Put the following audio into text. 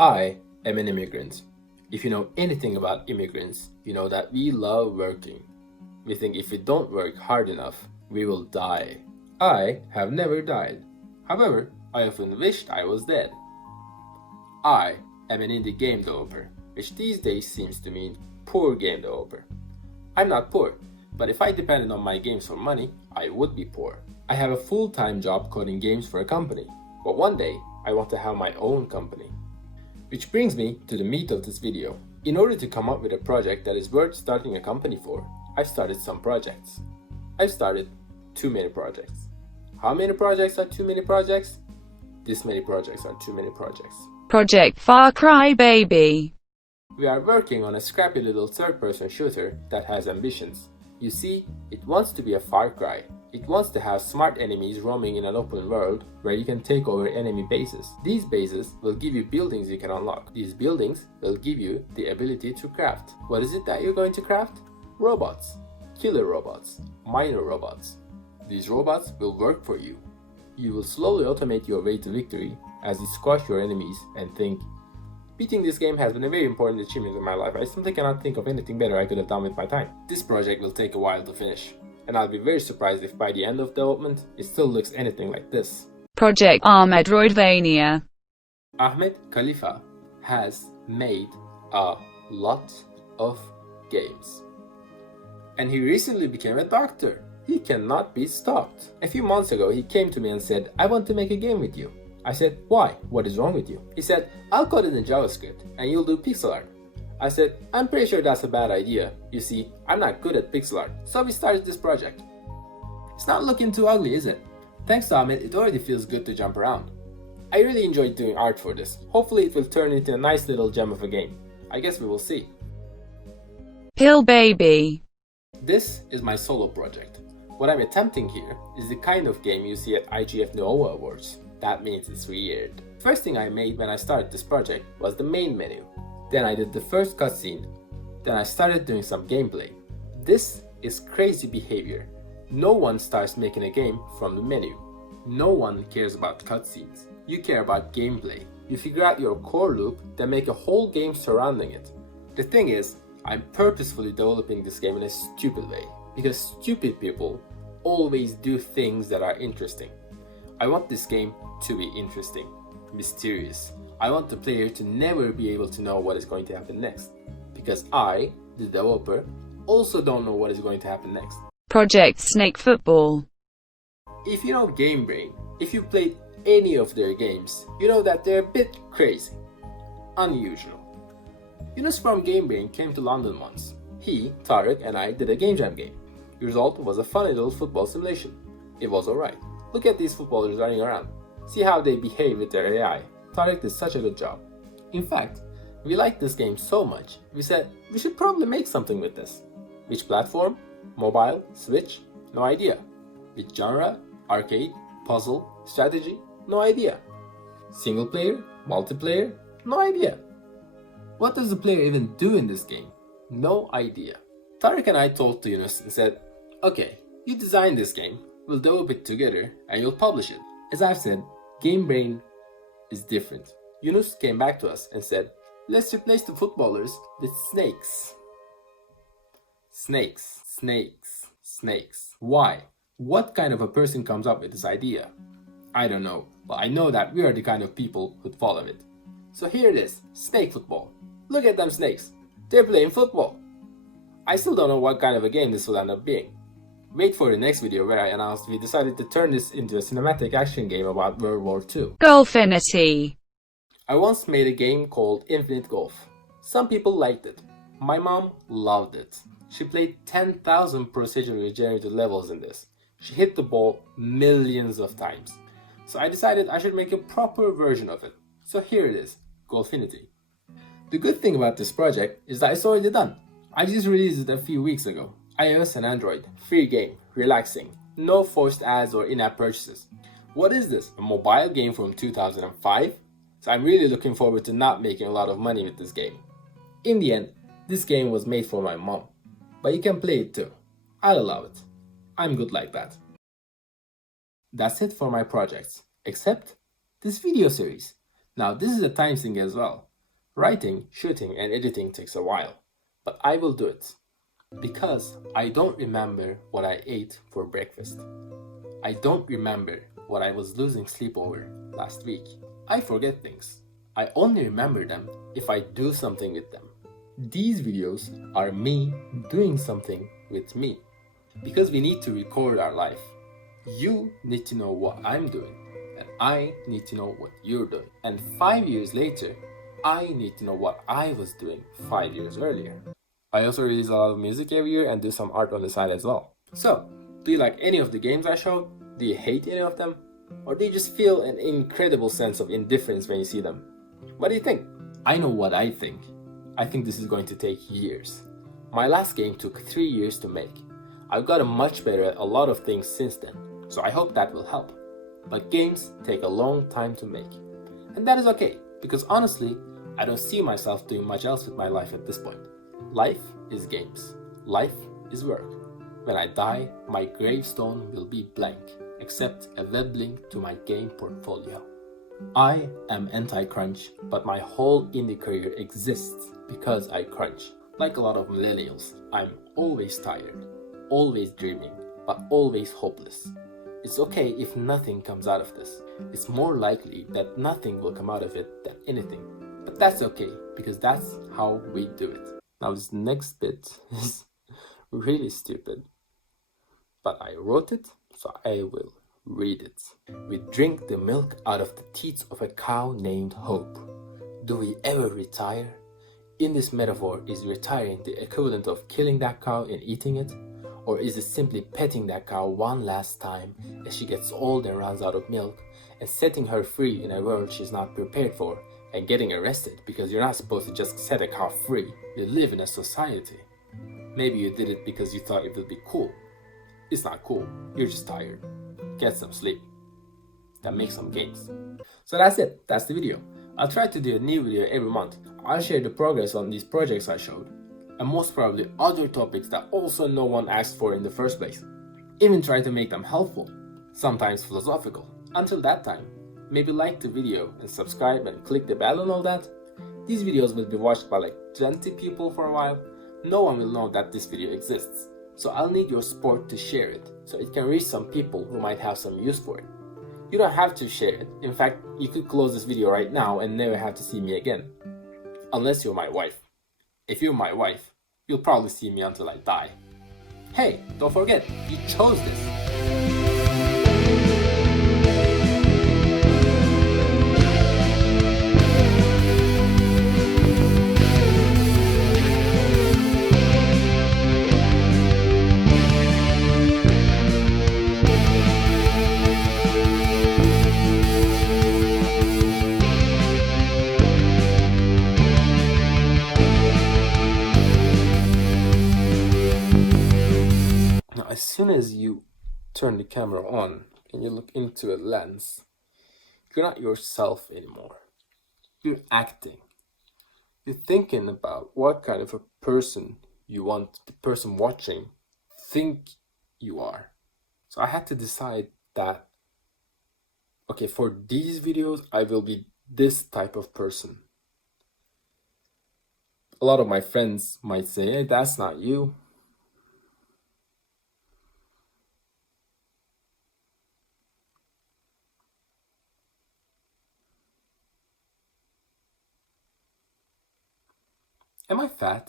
I am an immigrant. If you know anything about immigrants, you know that we love working. We think if we don't work hard enough, we will die. I have never died. However, I often wished I was dead. I am an indie game developer, which these days seems to mean poor game developer. I'm not poor, but if I depended on my games for money, I would be poor. I have a full-time job coding games for a company, but one day I want to have my own company. Which brings me to the meat of this video. In order to come up with a project that is worth starting a company for, I've started some projects. I've started too many projects. How many projects are too many projects? This many projects are too many projects. Project Far Cry Baby. We are working on a scrappy little third-person shooter that has ambitions. You see, it wants to be a Far Cry. It wants to have smart enemies roaming in an open world where you can take over enemy bases. These bases will give you buildings you can unlock. These buildings will give you the ability to craft. What is it that you're going to craft? Robots. Killer robots. Minor robots. These robots will work for you. You will slowly automate your way to victory as you squash your enemies and think, beating this game has been a very important achievement in my life. I simply cannot think of anything better I could have done with my time. This project will take a while to finish, and I'll be very surprised if by the end of development, it still looks anything like this. Project Armadroidvania. Ahmed Khalifa has made a lot of games. And he recently became a doctor. He cannot be stopped. A few months ago, he came to me and said, I want to make a game with you. I said, why? What is wrong with you? He said, I'll code it in JavaScript and you'll do pixel art. I said, I'm pretty sure that's a bad idea. You see, I'm not good at pixel art. So we started this project. It's not looking too ugly, is it? Thanks to Ahmed, it already feels good to jump around. I really enjoyed doing art for this. Hopefully it will turn into a nice little gem of a game. I guess we will see. Pill Baby. This is my solo project. What I'm attempting here is the kind of game you see at IGF Nova Awards. That means it's weird. First thing I made when I started this project was the main menu. Then I did the first cutscene. Then I started doing some gameplay. This is crazy behavior. No one starts making a game from the menu. No one cares about cutscenes. You care about gameplay. You figure out your core loop, then make a whole game surrounding it. The thing is, I'm purposefully developing this game in a stupid way, because stupid people always do things that are interesting. I want this game to be interesting, mysterious. I want the player to never be able to know what is going to happen next, because I, the developer, also don't know what is going to happen next. Project Snake Football. If you know Game Brain, if you played any of their games, you know that they're a bit crazy, unusual. Yunus from Game Brain came to London once. He, Tarek, and I did a game jam game. The result was a funny little football simulation. It was alright. Look at these footballers running around. See how they behave with their AI. Tarek did such a good job. In fact, we liked this game so much, we said we should probably make something with this. Which platform? Mobile? Switch? No idea. Which genre? Arcade? Puzzle? Strategy? No idea. Single player? Multiplayer? No idea. What does the player even do in this game? No idea. Tarek and I talked to Yunus and said, okay, you designed this game, we'll develop it together and you'll publish it. As I've said, Game Brain is different. Yunus came back to us and said, let's replace the footballers with snakes. Snakes, snakes, snakes. Why? What kind of a person comes up with this idea? I don't know, but I know that we are the kind of people who'd follow it. So here it is, snake football. Look at them snakes. They're playing football. I still don't know what kind of a game this will end up being. Wait for the next video where I announced we decided to turn this into a cinematic action game about World War II. Golfinity. I once made a game called Infinite Golf. Some people liked it. My mom loved it. She played 10,000 procedurally generated levels in this. She hit the ball millions of times. So I decided I should make a proper version of it. So here it is, Golfinity. The good thing about this project is that it's already done. I just released it a few weeks ago. iOS and Android, free game, relaxing, no forced ads or in-app purchases. What is this? A mobile game from 2005? So I'm really looking forward to not making a lot of money with this game. In the end, this game was made for my mom, but you can play it too. I'll allow it. I'm good like that. That's it for my projects, except this video series. Now this is a time sink as well. Writing, shooting, and editing takes a while, but I will do it. Because I don't remember what I ate for breakfast. I don't remember what I was losing sleep over last week. I forget things. I only remember them if I do something with them. These videos are me doing something with me. Because we need to record our life. You need to know what I'm doing, and I need to know what you're doing. And 5 years later, I need to know what I was doing 5 years earlier. I also release a lot of music every year and do some art on the side as well. So, do you like any of the games I showed? Do you hate any of them? Or do you just feel an incredible sense of indifference when you see them? What do you think? I know what I think. I think this is going to take years. My last game took 3 years to make. I've gotten much better at a lot of things since then, so I hope that will help. But games take a long time to make. And that is okay, because honestly, I don't see myself doing much else with my life at this point. Life is games. Life is work. When I die, my gravestone will be blank, except a web link to my game portfolio. I am anti-crunch, but my whole indie career exists because I crunch. Like a lot of millennials, I'm always tired, always dreaming, but always hopeless. It's okay if nothing comes out of this. It's more likely that nothing will come out of it than anything. But that's okay, because that's how we do it. Now this next bit is really stupid, but I wrote it, so I will read it. We drink the milk out of the teats of a cow named Hope. Do we ever retire? In this metaphor, is retiring the equivalent of killing that cow and eating it? Or is it simply petting that cow one last time as she gets old and runs out of milk, and setting her free in a world she's not prepared for, and getting arrested because you're not supposed to just set a cow free? You live in a society. Maybe you did it because you thought it would be cool. It's not cool. You're just tired. Get some sleep. Then make some games. So that's it. That's the video. I'll try to do a new video every month. I'll share the progress on these projects I showed, and most probably other topics that also no one asked for in the first place. Even try to make them helpful, sometimes philosophical. Until that time, maybe like the video and subscribe and click the bell and all that. These videos will be watched by like 20 people for a while. No one will know that this video exists. So I'll need your support to share it, so it can reach some people who might have some use for it. You don't have to share it. In fact, you could close this video right now and never have to see me again. Unless you're my wife. If you're my wife, you'll probably see me until I die. Hey, don't forget, you chose this. As soon as you turn the camera on and you look into a lens, you're not yourself anymore. You're acting. You're thinking about what kind of a person you want the person watching think you are. So I had to decide that, okay, for these videos, I will be this type of person. A lot of my friends might say, hey, that's not you. Am I fat?